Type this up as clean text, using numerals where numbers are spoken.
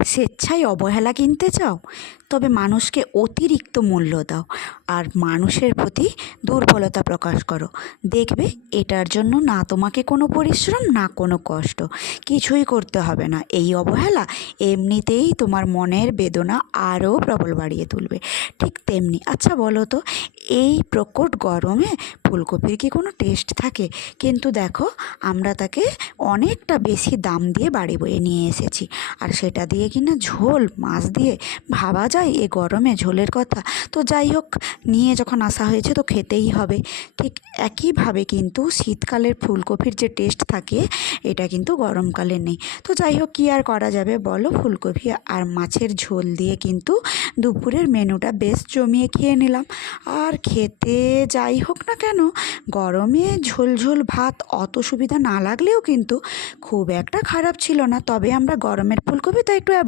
স্বেচ্ছায় অবহেলা কিনতে চাও? তবে মানুষকে অতিরিক্ত মূল্য দাও আর মানুষের প্রতি দুর্বলতা প্রকাশ করো। দেখবে এটার জন্য না তোমাকে কোনো পরিশ্রম না কোনো কষ্ট কিছুই করতে হবে না। এই অবহেলা এমনিতেই তোমার মনের বেদনা আরও প্রবল বাড়িয়ে তুলবে। ঠিক তেমনি, আচ্ছা বলো তো, এই প্রকট গরমে ফুলকপির কি কোনো টেস্ট থাকে? কিন্তু দেখো, আমরা তাকে অনেকটা বেশি দাম দিয়ে বাড়ি বয়ে নিয়ে এসেছি, আর সেটা দিয়ে কিনা ঝোল মাছ দিয়ে ভাবা যায় এ গরমে ঝোলের কথা? তো যাই হোক, নিয়ে যখন আসা হয়েছে তো খেতেই হবে। ঠিক একইভাবে কিন্তু শীতকালের ফুলকপির যে টেস্ট থাকে এটা কিন্তু গরমকালে নেই। তো যাই হোক, কী আর করা যাবে বলো, ফুলকপি আর মাছের ঝোল দিয়ে কিন্তু দুপুরের মেনুটা বেশ জমিয়ে খেয়ে নিলাম। আর খেতে যাই হোক না কেন, গরমে ঝোল ঝোল ভাত অত সুবিধা না লাগলেও কিন্তু খুব একটা খারাপ ছিল না। তবে আমরা গরমের ফুলকপি তো একটু অ্যাভয়েড